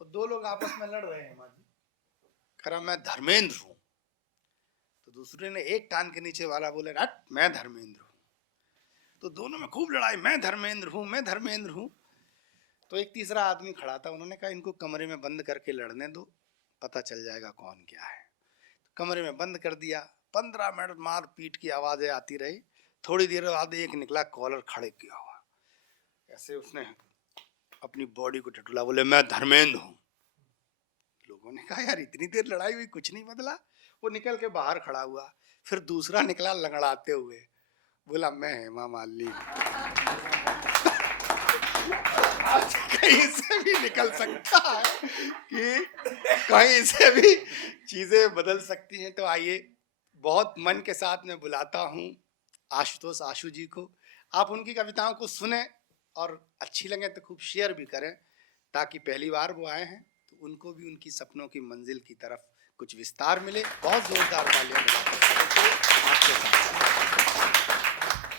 और दो लोग आपस में लड़ रहे हैं माँ जी। कह रहा मैं धर्मेंद्र हूँ, तो दूसरे ने एक कान के नीचे वाला बोले हट मैं धर्मेंद्र हूँ। तो दोनों में खूब लड़ाई, मैं धर्मेंद्र हूँ मैं धर्मेंद्र हूँ। तो एक तीसरा आदमी खड़ा था, उन्होंने कहा इनको कमरे में बंद करके लड़ने दो, पता चल जाएगा कौन क्या है। तो कमरे में बंद कर दिया। 15 मिनट मार पीट की आवाजें आती रही। थोड़ी देर बाद एक निकला, कॉलर खड़े किया हुआ, ऐसे उसने अपनी बॉडी को टटोला, बोले मैं धर्मेंद्र हूँ। लोगों ने कहा यार इतनी देर लड़ाई हुई कुछ नहीं बदला। वो निकल के बाहर खड़ा हुआ। फिर दूसरा निकला लंगड़ाते हुए, बोला मैं हेमा मालिनी। आज कहीं से भी निकल सकता है कि कहीं से भी चीजें बदल सकती हैं। तो आइए बहुत मन के साथ मैं बुलाता हूँ आशुतोष आशु जी को। आप उनकी कविताओं को सुने और अच्छी लगे तो खूब शेयर भी करें, ताकि पहली बार वो आए हैं तो उनको भी उनकी सपनों की मंजिल की तरफ कुछ विस्तार मिले। बहुत जोरदार तालियां आपके साथ।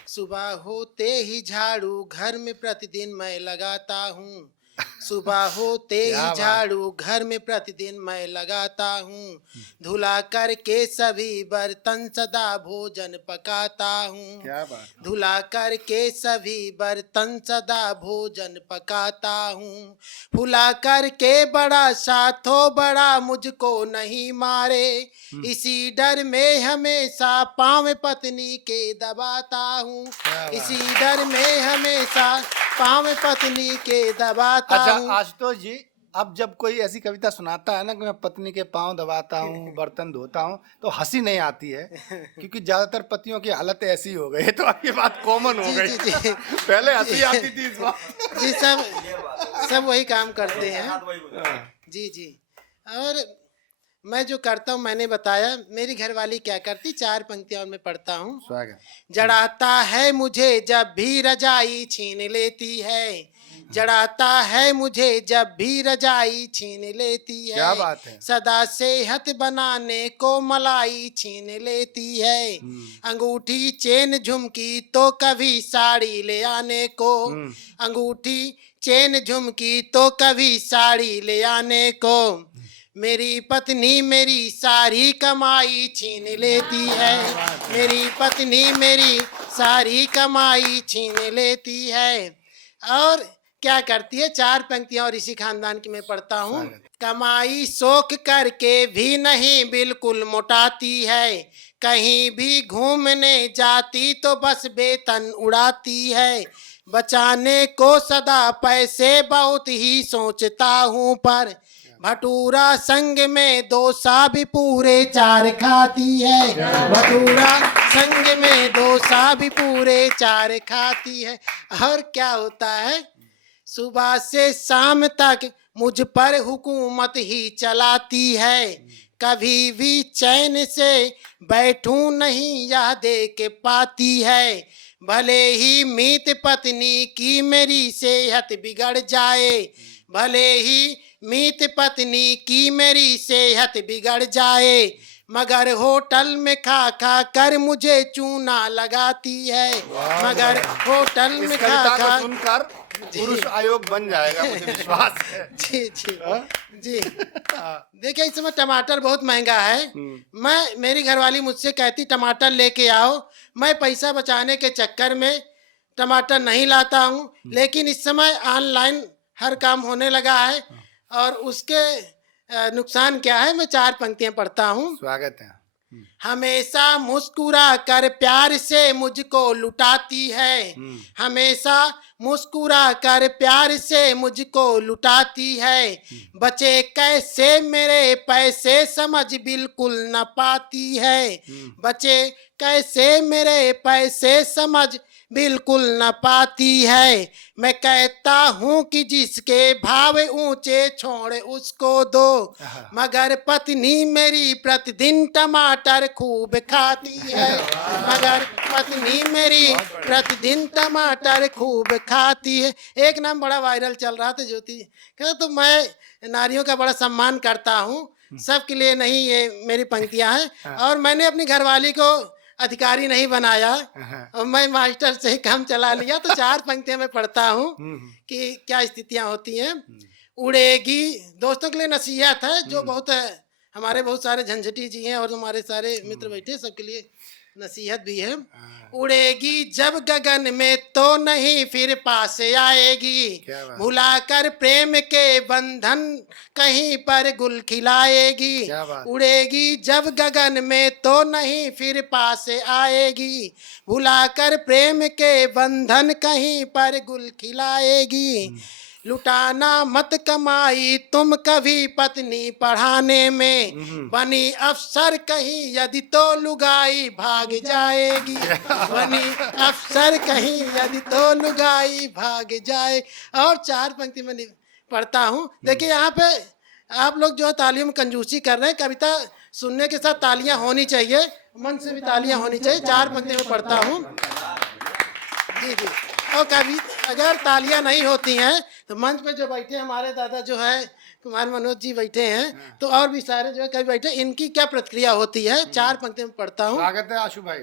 सुबह होते ही झाड़ू घर में प्रतिदिन मैं लगाता हूँ। सुबह होते ही झाड़ू घर में प्रतिदिन मैं लगाता हूँ। धुला करके सभी बर्तन सदा भोजन पकाता हूँ। क्या बात। धुला करके सभी बर्तन सदा भोजन पकाता हूँ। फुला करके बड़ा साथों बड़ा मुझको नहीं मारे, इसी डर में हमेशा पाँव पत्नी के दबाता हूँ। इसी डर में हमेशा पाँव पत्नी के दबाता हूँ। अच्छा आशुतोष जी, अब जब कोई ऐसी कविता सुनाता है ना कि मैं पत्नी के पांव दबाता हूँ बर्तन धोता हूँ, तो हंसी नहीं आती है, क्योंकि ज्यादातर पतियों की हालत ऐसी हो गई है। तो अब ये बात कॉमन हो गई। जी। पहले हंसी आती थी इस बात। जी सब वही काम करते हैं। जी जी। और मैं जो करता हूँ मैंने बताया, मेरी घरवाली क्या करती, 4 पंक्तियां में पढ़ता हूँ। स्वागत। जड़ाता है मुझे जब भी रजाई छीन लेती है, जड़ाता है मुझे जब भी रजाई छीन लेती है। क्या बात है। सदा सेहत बनाने को मलाई छीन लेती है। अंगूठी चेन झुमकी तो कभी साड़ी ले आने को, अंगूठी चेन झुमकी तो कभी साड़ी ले आने को। मेरी पत्नी मेरी सारी कमाई छीन लेती है। मेरी पत्नी मेरी सारी कमाई छीन लेती है। और क्या करती है, 4 पंक्तियां और इसी खानदान की मैं पढ़ता हूँ। कमाई शौक करके भी नहीं बिल्कुल मोटाती है, कहीं भी घूमने जाती तो बस वेतन उड़ाती है। बचाने को सदा पैसे बहुत ही सोचता हूँ, पर भटूरा संग में 2 सा भी पूरे 4 खाती है। भटूरा संग में 2 सा भी पूरे 4 खाती है। और क्या होता है, सुबह से शाम तक मुझ पर हुकूमत ही चलाती है, कभी भी चैन से बैठूं नहीं यह देख पाती है। भले ही मीत पत्नी की मेरी सेहत बिगड़ जाए, भले ही मीत पत्नी की मेरी सेहत बिगड़ जाए, मगर होटल में खा खा कर मुझे चूना लगाती है। मगर होटल में खा खा सुनकर पुरुष आयोग बन जाएगा, मुझे विश्वास है। जी जी जी। देखिए इस समय टमाटर बहुत महंगा है। मेरी घरवाली मुझसे कहती टमाटर लेके आओ, मैं पैसा बचाने के चक्कर में टमाटर नहीं लाता हूँ। लेकिन इस समय ऑनलाइन हर काम होने लगा है, और उसके नुकसान क्या है, मैं 4 पंक्तियां पढ़ता हूँ। स्वागत है। हमेशा मुस्कुरा कर प्यार से मुझको लुटाती है, हमेशा मुस्कुरा कर प्यार से मुझको लुटाती है। बचे कैसे मेरे पैसे समझ बिल्कुल न पाती है, बचे कैसे मेरे पैसे समझ बिल्कुल न पाती है। मैं कहता हूँ कि जिसके भाव ऊंचे छोड़ उसको दो, मगर पत्नी मेरी प्रतिदिन टमाटर खूब खाती है। मगर पत्नी मेरी प्रतिदिन टमाटर खूब खाती है। एक नाम बड़ा वायरल चल रहा था ज्योति, कहता तो मैं नारियों का बड़ा सम्मान करता हूँ, सबके लिए नहीं ये मेरी पंक्तियां हैं। और मैंने अपनी घरवाली को अधिकारी नहीं बनाया, और मैं मास्टर से ही काम चला लिया। तो 4 पंक्तियां मैं पढ़ता हूँ कि क्या स्थितियां होती हैं। उड़ेगी, दोस्तों के लिए नसीहत है जो बहुत हमारे बहुत सारे झंझटी जी हैं और हमारे सारे मित्र बैठे, सबके लिए नसीहत भी है। उड़ेगी जब गगन में तो नहीं फिर पास आएगी, भुलाकर प्रेम के बंधन कहीं पर गुल खिलाएगी। उड़ेगी जब गगन में तो नहीं फिर पास आएगी, भुलाकर प्रेम के बंधन कहीं पर गुल खिलाएगी। लुटाना मत कमाई तुम कभी पत्नी पढ़ाने में, बनी अफसर कहीं यदि तो लुगाई भाग जाएगी, बनी अफसर कहीं यदि तो लुगाई भाग जाए। और 4 पंक्ति में पढ़ता हूँ। देखिए यहाँ पे आप लोग जो है तालियों में कंजूसी कर रहे हैं, कविता सुनने के साथ तालियां होनी चाहिए, मन से भी तालियां होनी चाहिए। 4 पंक्ति में पढ़ता हूँ जी जी। और कभी अगर तालियां नहीं होती हैं तो मंच पे जो बैठे हमारे दादा जो है कुमार मनोज जी बैठे हैं, तो और भी सारे जो है कभी बैठे, इनकी क्या प्रतिक्रिया होती है। 4 पंक्ति में पढ़ता हूँ। स्वागत है आशु भाई।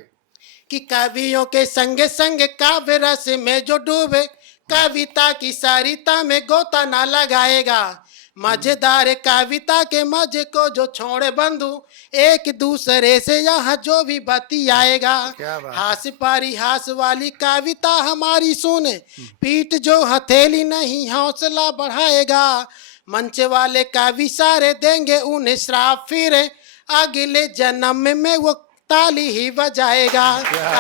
कि कवियों के संग संग काव्य रस में जो डूबे, कविता की सरिता में गोता ना लगाएगा, मजेदार कविता के मजे को जो छोड़े बंधु, एक दूसरे से यहाँ जो भी बतियाएगा। हास परिहास वाली कविता हमारी सुने, पीठ जो हथेली नहीं हौसला बढ़ाएगा, मंच वाले कवि सारे देंगे उन्हें श्राप, फिर अगले जन्म में वो ताली ही बजाएगा,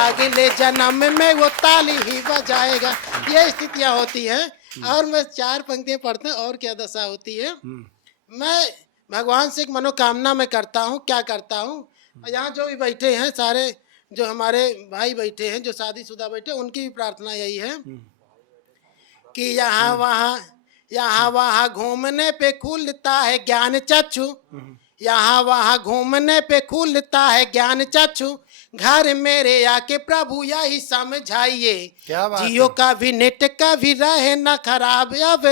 अगले जन्म में वो ताली ही बजाएगा। ये स्थितियां होती हैं। और मैं 4 पंक्तियां पढ़ते हैं और क्या दशा होती है। मैं भगवान से एक मनोकामना में करता हूँ, क्या करता हूँ, यहाँ जो भी बैठे हैं सारे जो हमारे भाई बैठे हैं जो शादीशुदा बैठे, उनकी भी प्रार्थना यही है कि यहाँ वहाँ घूमने पे खुलता है ज्ञान चक्षु, यहाँ वहाँ घूमने पे खुलता है ज्ञान चक्षु, घर मेरे आके प्रभु यही समझाइए, जियो का भी नेट का भी रहे न खराब, अब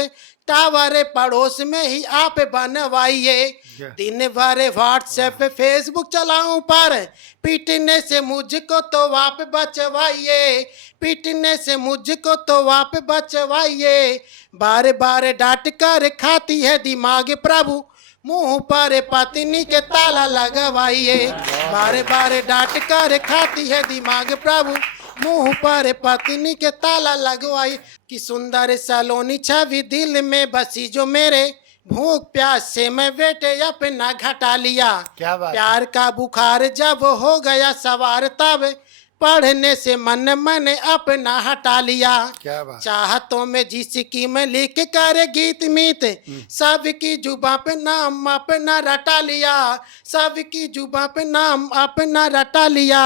टावर पड़ोस में ही आप बनवाइए, दिन भर व्हाट्सएप पे फेसबुक चलाऊं पर पीटने से मुझको तो आप बचवाइए, पीटने से मुझको तो आप बचवाइए, बार बार डांट कर खाती है दिमाग प्रभु, मुंह पर पत्नी के ताला लगवाइए, बार बार डांट कर खाती है दिमाग प्रभु, मुंह पर पत्नी के ताला लगवाई। कि सुंदर सलोनी छवि दिल में बसी जो मेरे, भूख प्यास से मैं बेटे अपना घटा लिया, प्यार का बुखार जब हो गया सवार तब पढ़ने से मन मैंने अपना हटा लिया, चाहतों में जिसकी मैं लिख कर गीत मीत, सबकी जुबां पे नाम अपना रटा लिया, सबकी जुबां पे नाम अपना रटा लिया,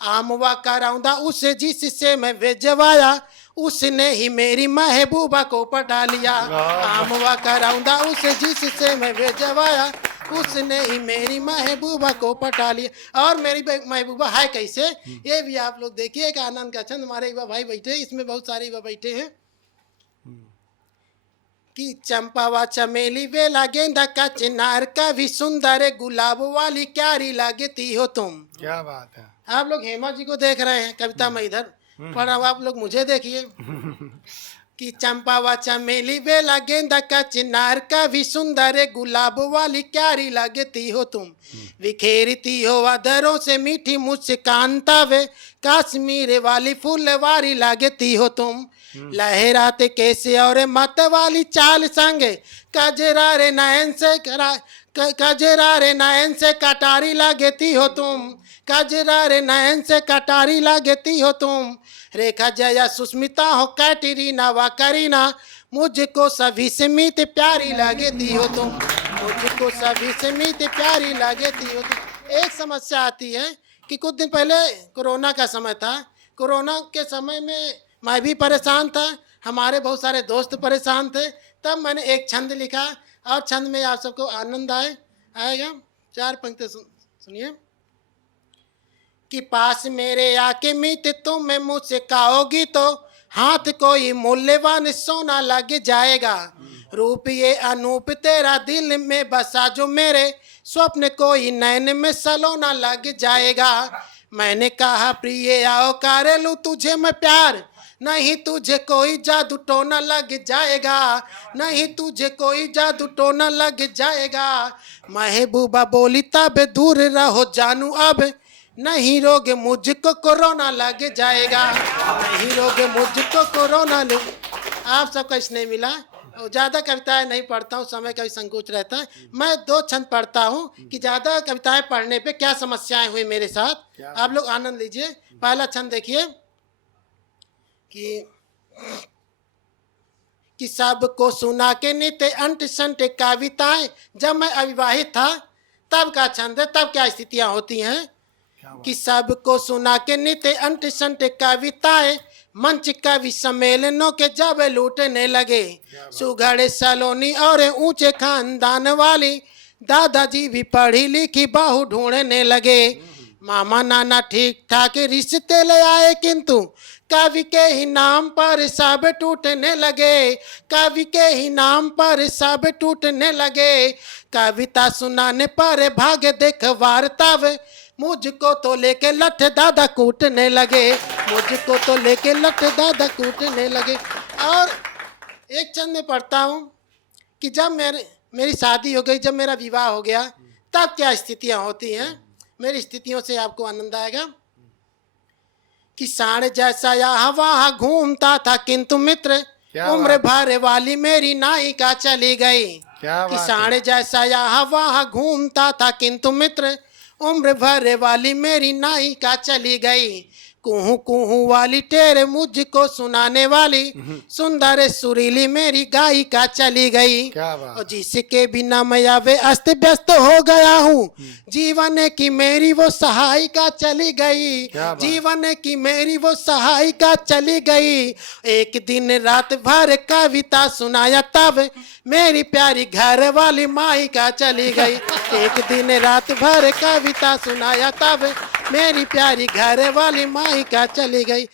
आमवा करौंदा उसे जिससे मैं भेजवाया, उसने ही मेरी महबूबा को पटा लिया, आमवा करौंदा उसे जिससे मैं भेजवाया, उसने ही मेरी महबूबा को पटा लिया। और मेरी महबूबा है कैसे, ये भी आप लोग देखिए। एक आनंद का छंद हमारे युवा भाई बैठे, इसमें बहुत सारे युवा बैठे हैं। कि चंपा व चमेली बेला गेंदा का चिनार का भी सुंदर गुलाब वाली क्यारी लगती हो तुम। क्या बात है। आप लोग हेमा जी को देख रहे हैं कविता में इधर, पर अब आप लोग मुझे देखिए। कि चंपा व चमेली बेला गेंदा का चिनार का भी सुंदर गुलाब वाली क्यारी लगती हो तुम, बिखेरती हो अधरों से मीठी मुस्कान तवे, कश्मीर वाली फुलवारी लगती हो तुम, लहराते कैसे और मत वाली चाल संग, कजरारे नयन से कजरारे नयन से कटारी लगती हो तुम, कजरारे नयन से कटारी लगती हो तुम, रेखा जया सुस्मिता हो कैटरीना व करीना, मुझको सभी से मीत प्यारी लगती हो तुम, मुझको सभी से मीत प्यारी लगती हो तुम। एक समस्या आती है कि कुछ दिन पहले कोरोना का समय था, कोरोना के समय में मैं भी परेशान था, हमारे बहुत सारे दोस्त परेशान थे, तब मैंने एक छंद लिखा और छंद में आप सबको आनंद आएगा। 4 पंक्ति सुनिए। कि पास मेरे आके मीत तुम मुझसे कहोगी तो हाथ कोई मूल्यवान सोना लग जाएगा, रूप ये अनूप तेरा दिल में बसा जो मेरे, स्वप्न कोई नैन में सलोना लग जाएगा। मैंने कहा प्रिय आओ कर लूं तुझे मैं प्यार, नहीं तुझे कोई जादू टोना लग जाएगा, नहीं तुझे कोई जादू टोना लग जाएगा। महबूबा बोली तब दूर रहो जानू अब, नहीं रोगे मुझको कोरोना लग जाएगा, नहीं रोगे मुझको कोरोना लग। आप सबका स्नेह मिला। ज़्यादा कविताएं नहीं पढ़ता हूँ, समय का भी संकोच रहता है। मैं 2 छंद पढ़ता हूँ कि ज़्यादा कविताएं पढ़ने पे क्या समस्याएं हुई मेरे साथ। आप लोग आनंद लीजिए। पहला छंद देखिए कि सबको सुना के नित्य अंट संट कविताएं। जब मैं अविवाहित था तब का छंद है, तब क्या स्थितियां होती हैं कि सबको सुना के नित्य अंट संट कविताएं, मंच कवि सम्मेलनों के जब लूटने लगे। सुघड़े सलोनी और ऊंचे खानदान वाली दादाजी भी पढ़ी लिखी बहू ढूंढने लगे। मामा नाना ठीक ठाक रिश्ते ले आए, किंतु कवि के ही नाम पर सब टूटने लगे, कवि के ही नाम पर सब टूटने लगे। कविता सुनाने पर भाग्य देख वार्ताव, मुझको तो लेके लठ दादा कूटने लगे, मुझको तो लेके लठ दादा कूटने लगे। और एक चंद में पढ़ता हूँ कि जब मेरी शादी हो गई, जब मेरा विवाह हो गया, तब क्या स्थितियाँ होती हैं। मेरी स्थितियों से आपको आनंद आएगा कि सांड जैसा यहाँ वहाँ घूमता था, किंतु मित्र उम्र भर वाली मेरी नायिका चली गई। कि सांड जैसा यहाँ वहाँ घूमता था, किंतु मित्र उम्र भर वाली मेरी नायिका चली गई। कुहू कुहू वाली टेर मुझको सुनाने वाली सुंदर सुरीली मेरी गायिका चली गई। और जिसके बिना मैं वे अस्त व्यस्त हो गया हूँ, जीवन की मेरी वो सहायिका चली गई, जीवन की मेरी वो सहायिका चली गई। एक दिन रात भर कविता सुनाया तब मेरी प्यारी घर वाली मायिका चली गई। एक दिन रात भर कविता सुनाया तब मेरी प्यारी घर वाली मायिका चली गई।